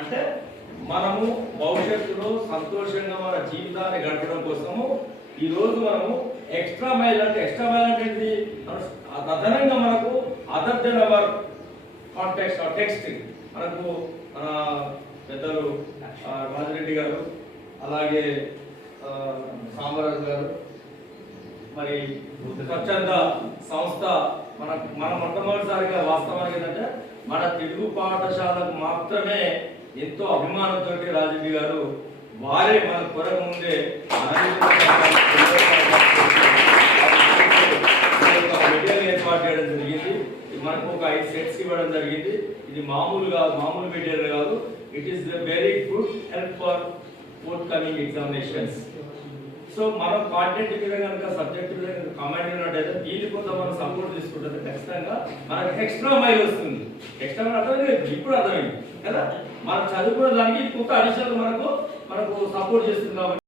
అంటే మనము భవిష్యత్తులో సంతోషంగా మన జీవితాన్ని గడపడం కోసము ఈరోజు మనము ఎక్స్ట్రా మైల్ అంటే ఏంటి, అదనంగా మనకు other than our context or texting మనకు మన పెద్దలు రాజిరెడ్డి గారు, అలాగే సాంబరాజు గారు, మరి స్వచ్ఛంద సంస్థ మన మొట్టమొదటిసారిగా వాస్తవానికి ఏంటంటే మన తెలుగు పాఠశాలకు మాత్రమే ఎంతో అభిమానంతో రాజిరెడ్డి గారు వారే మన కొరకు ముందే మెటీరియల్ ఏర్పాటు చేయడం జరిగింది. మనకు ఒక 5 సెట్స్ ఇవ్వడం జరిగింది. ఇది మామూలు మెటీరియల్ కాదు. It is very good help for fourth coming examinations. So మనం కాంటెంట్ మీద కనుక సబ్జెక్ట్ మీద కనుక కమెంట్ ఉన్నట్టయితే దీన్ని కొంత మనం సపోర్ట్ తీసుకుంటే ఖచ్చితంగా మనకు ఎక్స్ట్రా మైల్ వస్తుంది. ఎక్స్ట్రా మైల్ అర్థమైంది, ఇప్పుడు అర్థమైంది కదా. మనం చదువుకునే దానికి కొంత అడిషనల్ మనకు సపోర్ట్ చేస్తుంది కాబట్టి